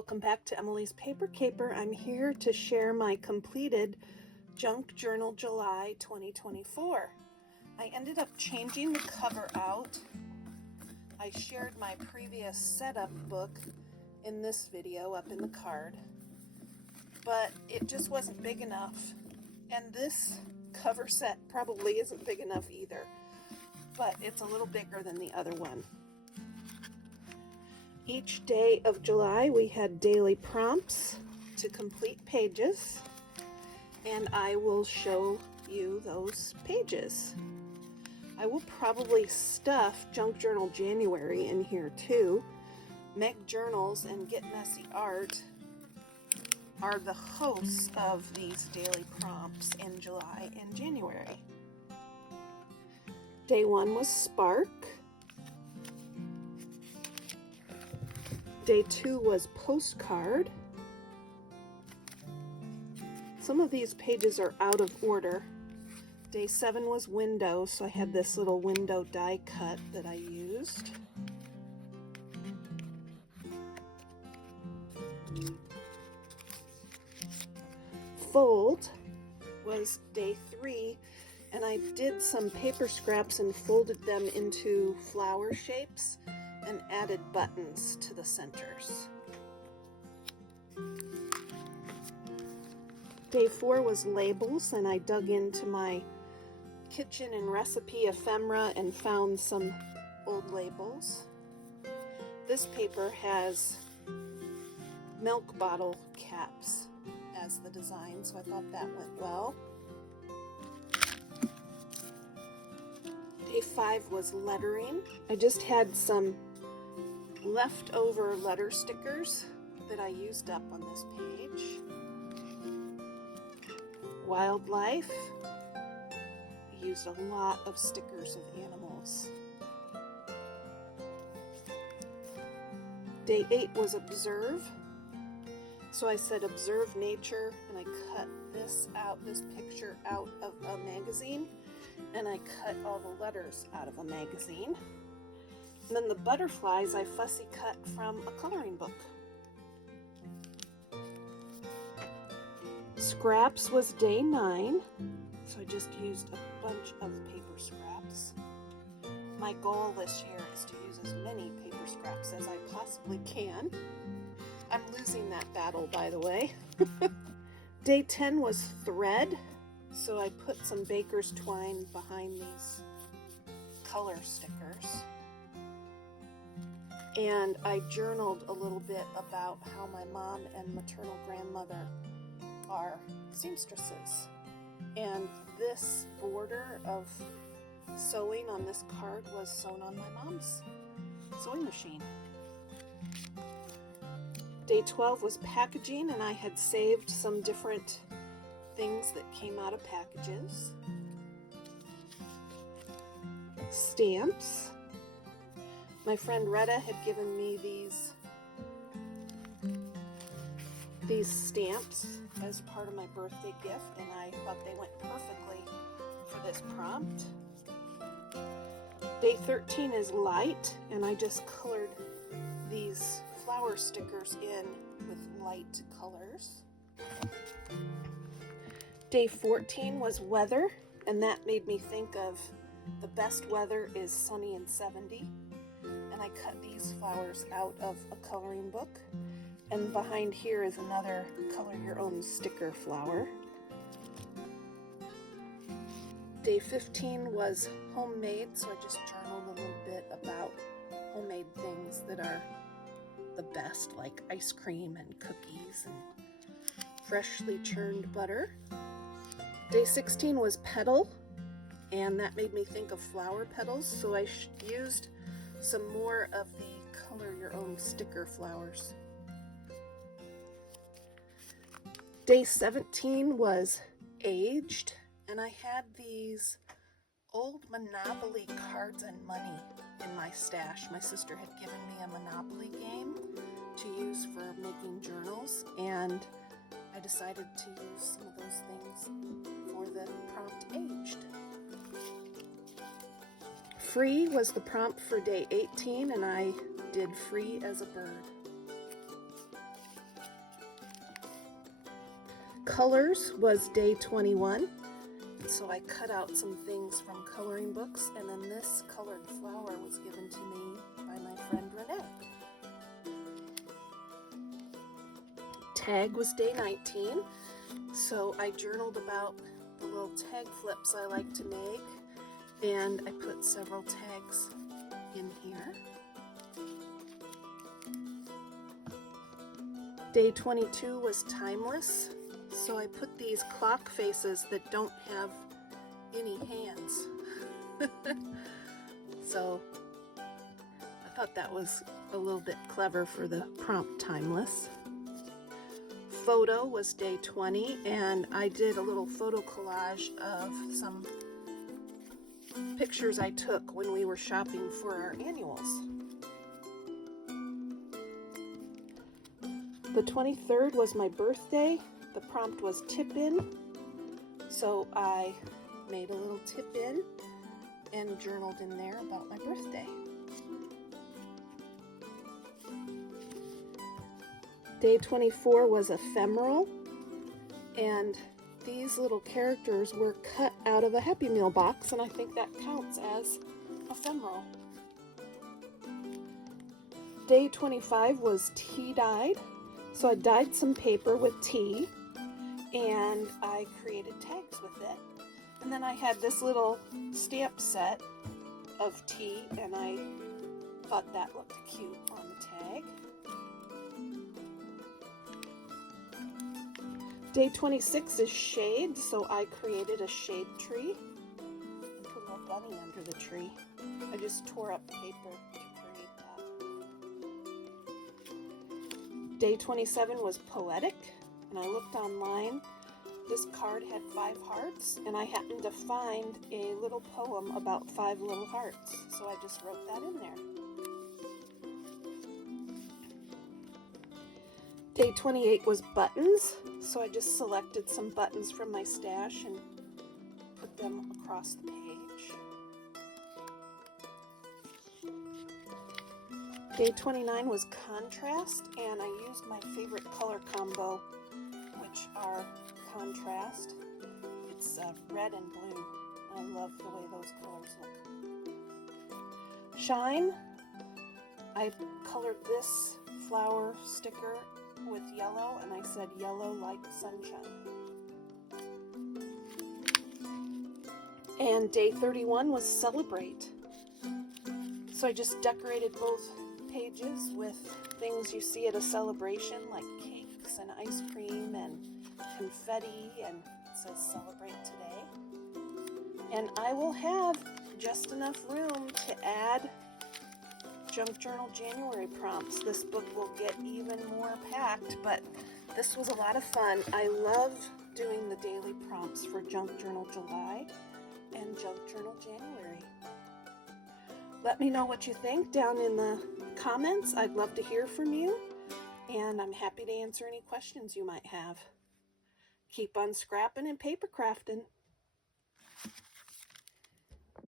Welcome back to Emilee's Paper Caper. I'm here to share my completed Junk Journal July 2024. I ended up changing the cover out. I shared my previous setup book in this video up in the card, but it just wasn't big enough, and this cover set probably isn't big enough either, but it's a little bigger than the other one. Each day of July we had daily prompts to complete pages, and I will show you those pages. I will probably stuff Junkjournaljuly in here too. Meg Journals and Get Messy Art are the hosts of these daily prompts in July and January. Day 1 was Spark. Day 2 was Postcard. Some of these pages are out of order. Day 7 was Window, so I had this little window die cut that I used. Fold was day 3, and I did some paper scraps and folded them into flower shapes and added buttons to the centers. Day 4 was Labels, and I dug into my kitchen and recipe ephemera and found some old labels. This paper has milk bottle caps as the design, so I thought that went well. Day 5 was Lettering. I just had some leftover letter stickers that I used up on this page. Wildlife. I used a lot of stickers of animals. Day 8 was Observe. So I said observe nature, and I cut this picture out of a magazine, and I cut all the letters out of a magazine. And then the butterflies I fussy cut from a coloring book. Scraps was day 9, so I just used a bunch of paper scraps. My goal this year is to use as many paper scraps as I possibly can. I'm losing that battle, by the way. Day 10 was Thread, so I put some baker's twine behind these color stickers. And I journaled a little bit about how my mom and maternal grandmother are seamstresses. And this border of sewing on this card was sewn on my mom's sewing machine. Day 12 was Packaging, and I had saved some different things that came out of packages. Stamps. My friend Retta had given me these stamps as part of my birthday gift, and I thought they went perfectly for this prompt. Day 13 is Light, and I just colored these flower stickers in with light colors. Day 14 was Weather, and that made me think of the best weather is sunny and 70. And I cut these flowers out of a coloring book. And behind here is another color your own sticker flower. Day 15 was Homemade, so I just journaled a little bit about homemade things that are the best, like ice cream and cookies and freshly churned butter. Day 16 was Petal, and that made me think of flower petals, so I used some more of the color your own sticker flowers. Day 17 was Aged, and I had these old Monopoly cards and money in my stash. My sister had given me a Monopoly game to use for making journals, and I decided to use some of those things for the prompt Aged. Free was the prompt for day 18, and I did Free as a Bird. Colors was day 21. So I cut out some things from coloring books, and then this colored flower was given to me by my friend Renee. Tag was day 19. So I journaled about the little tag flips I like to make, and I put several tags in here. Day 22 was timeless, so I put these clock faces that don't have any hands. So I thought that was a little bit clever for the prompt timeless. Photo was day 20, and I did a little photo collage of some pictures I took when we were shopping for our annuals. The 23rd was my birthday. The prompt was tip in, so I made a little tip in and journaled in there about my birthday. Day 24 was ephemeral, and these little characters were cut out of a Happy Meal box, and I think that counts as ephemeral. Day 25 was tea dyed, so I dyed some paper with tea, and I created tags with it. And then I had this little stamp set of tea, and I thought that looked cute on the tag. Day 26 is shade, so I created a shade tree and put a little bunny under the tree. I just tore up paper to create that. Day 27 was poetic, and I looked online. This card had 5 hearts, and I happened to find a little poem about 5 little hearts, so I just wrote that in there. Day 28 was buttons, so I just selected some buttons from my stash and put them across the page. Day 29 was contrast, and I used my favorite color combo, which are contrast. It's red and blue. I love the way those colors look. Shine, I colored this flower sticker with yellow, and I said yellow like sunshine. And day 31 was celebrate. So I just decorated both pages with things you see at a celebration, like cakes and ice cream and confetti, and it says celebrate today. And I will have just enough room to add Junk Journal January prompts. This book will get even more packed, but this was a lot of fun. I love doing the daily prompts for Junk Journal July and Junk Journal January. Let me know what you think down in the comments. I'd love to hear from you, and I'm happy to answer any questions you might have. Keep on scrapping and paper crafting.